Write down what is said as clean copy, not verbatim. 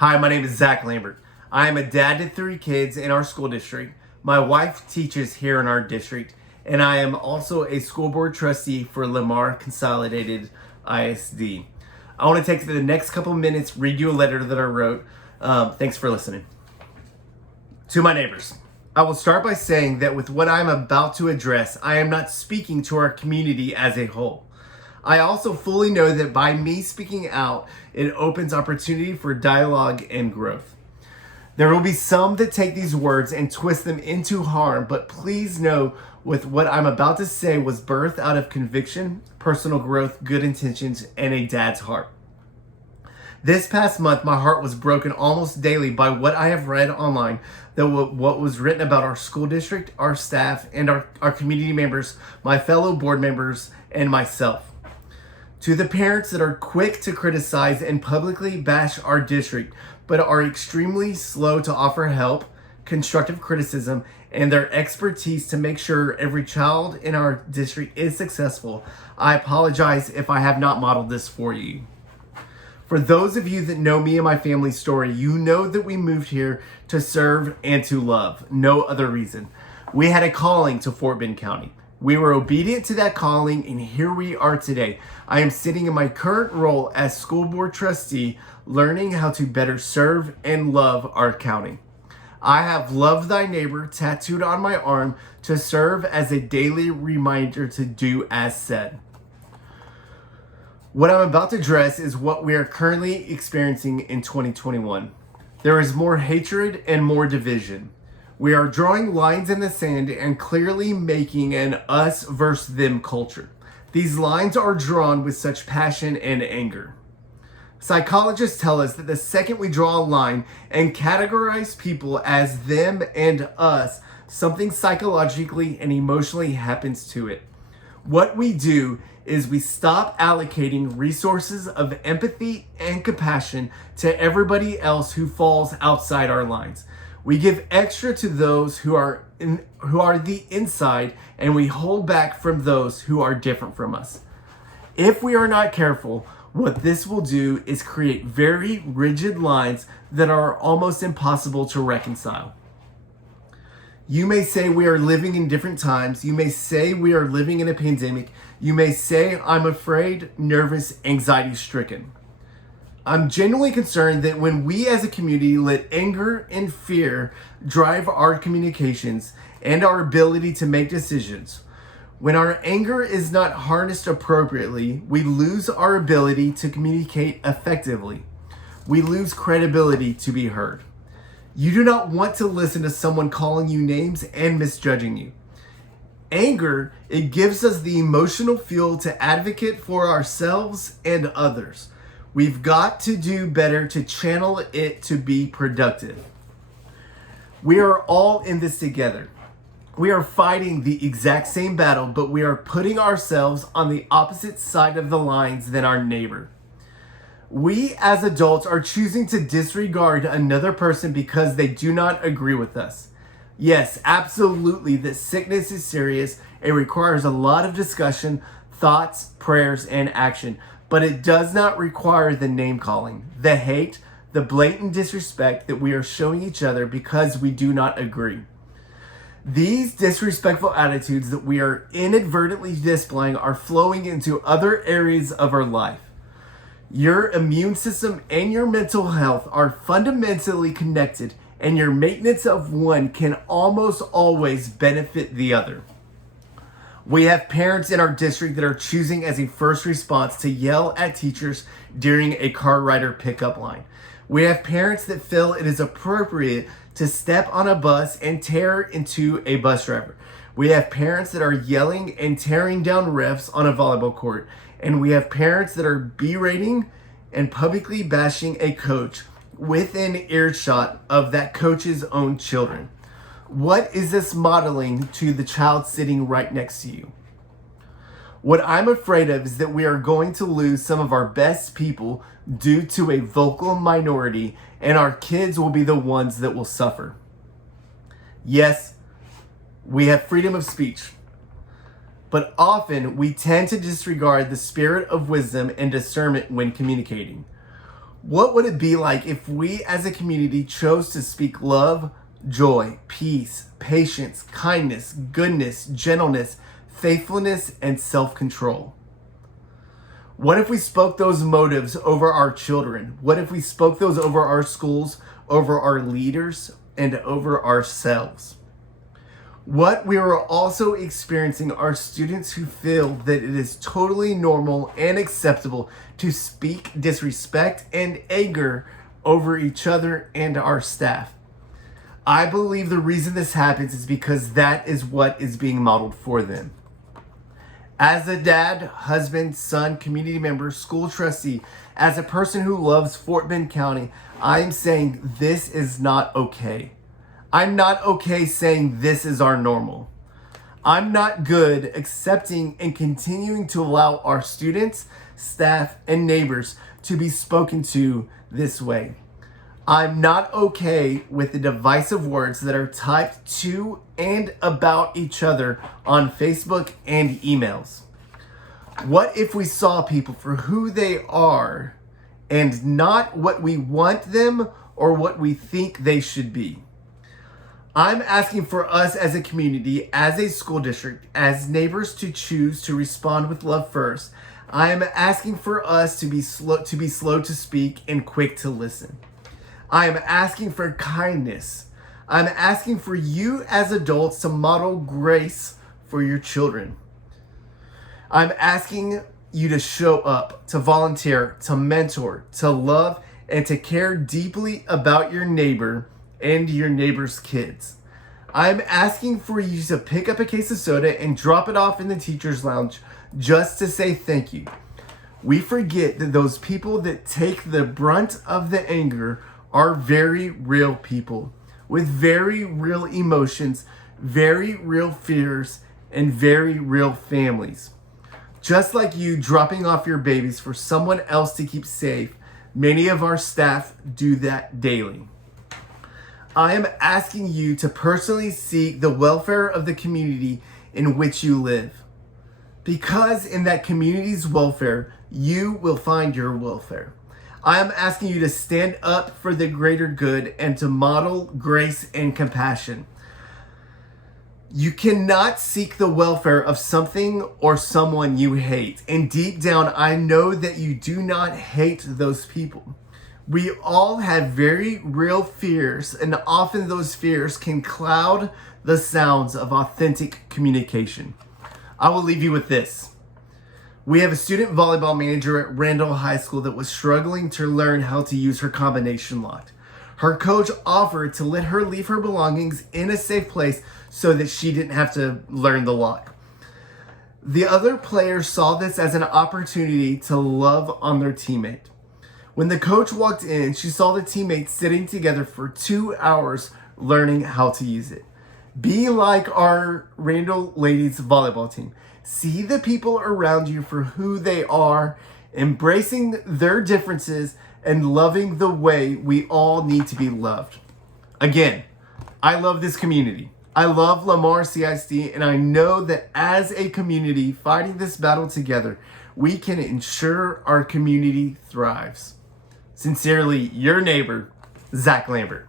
Hi, my name is Zach Lambert. I am a dad to 3 kids in our school district. My wife teaches here in our district, and I am also a school board trustee for Lamar Consolidated ISD. I want to take the next couple minutes, read you a letter that I wrote. Thanks for listening. To my neighbors, I will start by saying that with what I am about to address, I am not speaking to our community as a whole. I also fully know that by me speaking out, it opens opportunity for dialogue and growth. There will be some that take these words and twist them into harm, but please know with what I'm about to say was birthed out of conviction, personal growth, good intentions, and a dad's heart. This past month, my heart was broken almost daily by what I have read online, that what was written about our school district, our staff, and our community members, my fellow board members, and myself. To the parents that are quick to criticize and publicly bash our district, but are extremely slow to offer help, constructive criticism, and their expertise to make sure every child in our district is successful, I apologize if I have not modeled this for you. For those of you that know me and my family story, you know that we moved here to serve and to love. No other reason. We had a calling to Fort Bend County. We were obedient to that calling, and here we are today. I am sitting in my current role as school board trustee, learning how to better serve and love our county. I have Love Thy Neighbor tattooed on my arm to serve as a daily reminder to do as said. What I'm about to address is what we are currently experiencing in 2021. There is more hatred and more division. We are drawing lines in the sand and clearly making an us versus them culture. These lines are drawn with such passion and anger. Psychologists tell us that the second we draw a line and categorize people as them and us, something psychologically and emotionally happens to it. What we do is we stop allocating resources of empathy and compassion to everybody else who falls outside our lines. We give extra to those who are the inside, and we hold back from those who are different from us. If we are not careful, what this will do is create very rigid lines that are almost impossible to reconcile. You may say we are living in different times. You may say we are living in a pandemic. You may say I'm afraid, nervous, anxiety stricken. I'm genuinely concerned that when we as a community let anger and fear drive our communications and our ability to make decisions, when our anger is not harnessed appropriately, we lose our ability to communicate effectively. We lose credibility to be heard. You do not want to listen to someone calling you names and misjudging you. Anger, it gives us the emotional fuel to advocate for ourselves and others. We've got to do better to channel it to be productive. We are all in this together. We are fighting the exact same battle, but we are putting ourselves on the opposite side of the lines than our neighbor. We as adults are choosing to disregard another person because they do not agree with us. Yes, absolutely, that sickness is serious. It requires a lot of discussion, thoughts, prayers, and action. But it does not require the name calling, the hate, the blatant disrespect that we are showing each other because we do not agree. These disrespectful attitudes that we are inadvertently displaying are flowing into other areas of our life. Your immune system and your mental health are fundamentally connected, and your maintenance of one can almost always benefit the other. We have parents in our district that are choosing as a first response to yell at teachers during a car rider pickup line. We have parents that feel it is appropriate to step on a bus and tear into a bus driver. We have parents that are yelling and tearing down refs on a volleyball court. And we have parents that are berating and publicly bashing a coach within earshot of that coach's own children. What is this modeling to the child sitting right next to you? What I'm afraid of is that we are going to lose some of our best people due to a vocal minority, and our kids will be the ones that will suffer. Yes, we have freedom of speech, but often we tend to disregard the spirit of wisdom and discernment when communicating. What would it be like if we as a community chose to speak love, joy, peace, patience, kindness, goodness, gentleness, faithfulness, and self-control? What if we spoke those motives over our children? What if we spoke those over our schools, over our leaders, and over ourselves? What we are also experiencing are students who feel that it is totally normal and acceptable to speak disrespect and anger over each other and our staff. I believe the reason this happens is because that is what is being modeled for them. As a dad, husband, son, community member, school trustee, as a person who loves Fort Bend County, I am saying this is not okay. I'm not okay saying this is our normal. I'm not good accepting and continuing to allow our students, staff, and neighbors to be spoken to this way. I'm not okay with the divisive words that are typed to and about each other on Facebook and emails. What if we saw people for who they are and not what we want them or what we think they should be? I'm asking for us as a community, as a school district, as neighbors to choose to respond with love first. I am asking for us to be slow to speak and quick to listen. I am asking for kindness. I'm asking for you as adults to model grace for your children. I'm asking you to show up, to volunteer, to mentor, to love, and to care deeply about your neighbor and your neighbor's kids. I'm asking for you to pick up a case of soda and drop it off in the teacher's lounge just to say thank you. We forget that those people that take the brunt of the anger are very real people with very real emotions, very real fears, and very real families. Just like you dropping off your babies for someone else to keep safe, many of our staff do that daily. I am asking you to personally seek the welfare of the community in which you live. Because in that community's welfare, you will find your welfare. I am asking you to stand up for the greater good and to model grace and compassion. You cannot seek the welfare of something or someone you hate. And deep down, I know that you do not hate those people. We all have very real fears, and often those fears can cloud the sounds of authentic communication. I will leave you with this. We have a student volleyball manager at Randall High School that was struggling to learn how to use her combination lock. Her coach offered to let her leave her belongings in a safe place so that she didn't have to learn the lock. The other players saw this as an opportunity to love on their teammate. When the coach walked in, she saw the teammates sitting together for 2 hours learning how to use it. Be like our Randall ladies volleyball team. See the people around you for who they are, embracing their differences and loving the way we all need to be loved. Again, I love this community. I love Lamar CISD, and I know that as a community fighting this battle together, we can ensure our community thrives. Sincerely, your neighbor, Zach Lambert.